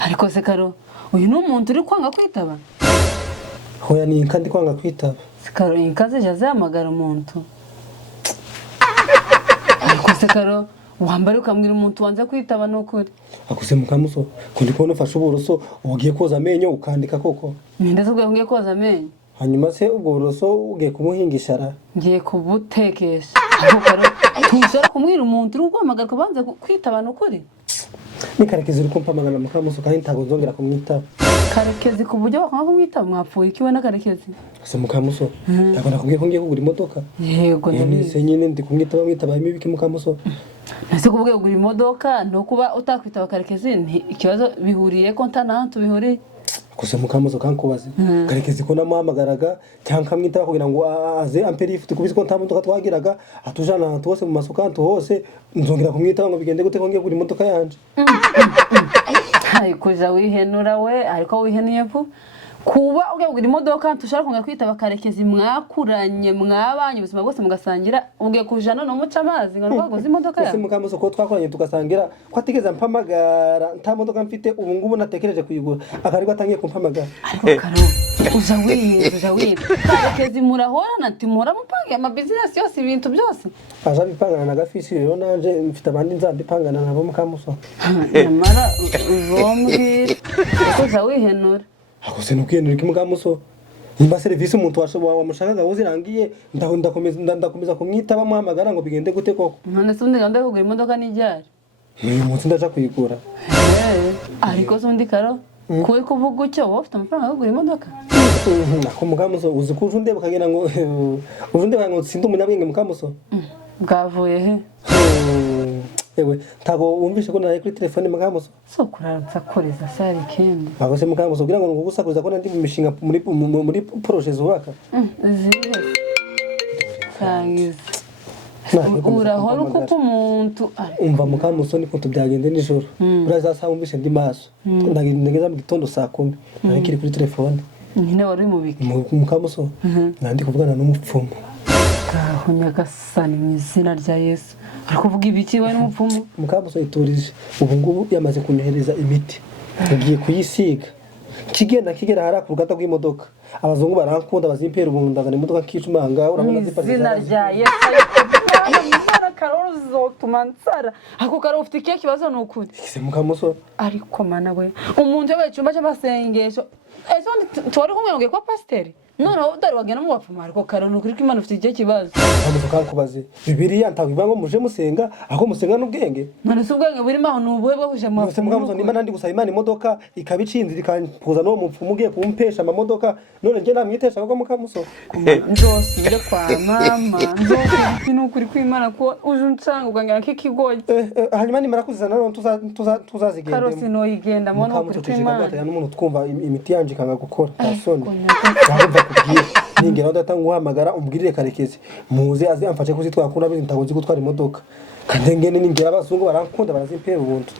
ariko se Karo uyu ni umuntu uri kwanga kwitaba? Hoya ni inka ndi kwanga kwitaba. Karo inka zije zahamagara umuntu. Ariko se Karo wambare ukambwira umuntu wanze kwitaba n'ukuri. Akuse Mukamuso kundi kubona ufashe uburoso ugiye koza amenyo ukandika koko. Ninde se ngiye koza amenyo? Hanyuma se ubwo buroso ugiye kumuhingisha ra? Ngiye kubutekesha. Ariko Karo tushobora kumwira umuntu uri guhamagara kubanza kwitaba n'ukuri. Ni Karekezi uri kumpamagana Mukamuso kandi ntago nzongera kumwitaba. Karekezi ku buryo bakanga kumwitaba mwapfuye iki we na Karekezi? Ase Mukamuso ndabona kubwiye ko ngiye kugura imodoka. Yego nise nyine ndi kumwitaba mwitaba imibiki Mukamuso. Nase kubwiye kugura imodoka no kuba utakwitaba Karekezi ikibazo bihuriye ko ntanantu bihuriye. Akuse Mukamuso kankubaze Karekezi ko namuhamagaraga cyangwa mwitaba kugira ngo aze amperi ifite kubise ko ntamodoka twagiraga atujana ahantu hose mu masoko ahantu hose nzongera kumwitaba ngo bigende gute ko ngiye kugura imodoka yanje. Kuja wihenura we ariko wiheniye ko kuba ugiye kugura imodoka tushaka kunga kwitaba Karekezi mwakuranye mwabanye ubuzima bwose mugasangira ugiye kujana no muca amazi ngo rwagoze imodoka yawe. Mukamuso ko twakoranye tugasangira ko atigeze mpamagara nta modoka mfite ubu ngubu natekereje kuyigura akariko atangiye kumpamagara. Ariko Karo uza wiyenza Karekezi murahorana ati mura mupange ama business yose ibintu byose aja bipangana na gafisi rero nanje mfite abandi nzambipangana nabo Mukamuso. Nyamara uzombwira uza wihenura. Akose nukiyenura iki Mukamuso nimba service umuntu wamushakaga uzirangiye ndakomeza kumwitaba muhamagara ngo bigende gute koko. None se undi ganda kugura imodoka n'ijyari umuntu ndaja kuyigura. Ariko se undi Karo kuwe kuvuga ucyo wafite amafaranga yo kugura imodoka. Ako Mukamuso uzi ko ujunde bakagira ngo sinde umunyabwenge Mukamuso. Bwavuye he? Ewe ntago wumvishe ko nari kuri telefone Mukamuso. So kurarutsa koreza sari kende. Bagose Mukamuso kugira ngo ngugusakuza ko nandi mu mishinga muri projet zubaka. Zire. Kangiza. Urahora uko umuntu umva Mukamuso niko tubyagende nijoro. Uraza wumvishe ndi maso. Ndageza mu gitondo saa 10 nari kiri kuri telefone. Nyine wari mu biki? Mukamuso nandi kuvugana n'umupfumu. Gaho nyagasani mu izina rya Yesu. Ariko uvuga ibiki we n'umupfumu? Mukamuso iturije ubu ngubu yamaze kunyohereza imiti. Tugiye kuyisiga. Kigera hara ku rugata rw'imodoka. Abazungu barankunda bazimpera ubu ndazana imodoka kicumanga urabona ziparisa. Izina rya Yesu. Karoro zotumansara. Ako Karo ufite ikihe kibazo n'ukuri? Kise Mukamuso. Ariko mana we. Umuntu yabaye cyumba cy'amasengesho. Ese twari kumwe ngo kwa pasiteri. None udari wagena mu bapfuma ariko Karo n'ukuri ko Imana ufite ikihe kibazo. Mukamuso kankubaze. Bibiliya ntabivuga ngo muje musenga aho musenga n'ubwenge. None se ubwenge burimo aho nubuhe bwo kuje mu bapfuma. Mukamuso nimba nandi gusaba Imana imodoka ikabicinzira ikampuza no mupfumu ugiye kumpesha amamodoka none nge namwitesha ko Mukamuso. Nzosubire kwa mama. Nzokuri n'ukuri kw'Imana ko uje uncanga ugangana k'ikigoye. Hanyuma nimara kuzana none tuzazigenda. Karo sino yigenda mo n'ukuri kw'Imana. N'umuntu twumva imiti yanje kanga gukora. Tasoni. Kubwira ningera udatanga uhamagara umbwirire Karekezi muze azi amfashe kuzi twakunda bizi ntagozi gutwara imodoka kandi ngene ningera abazungu barankunda barazimpera ubuntu.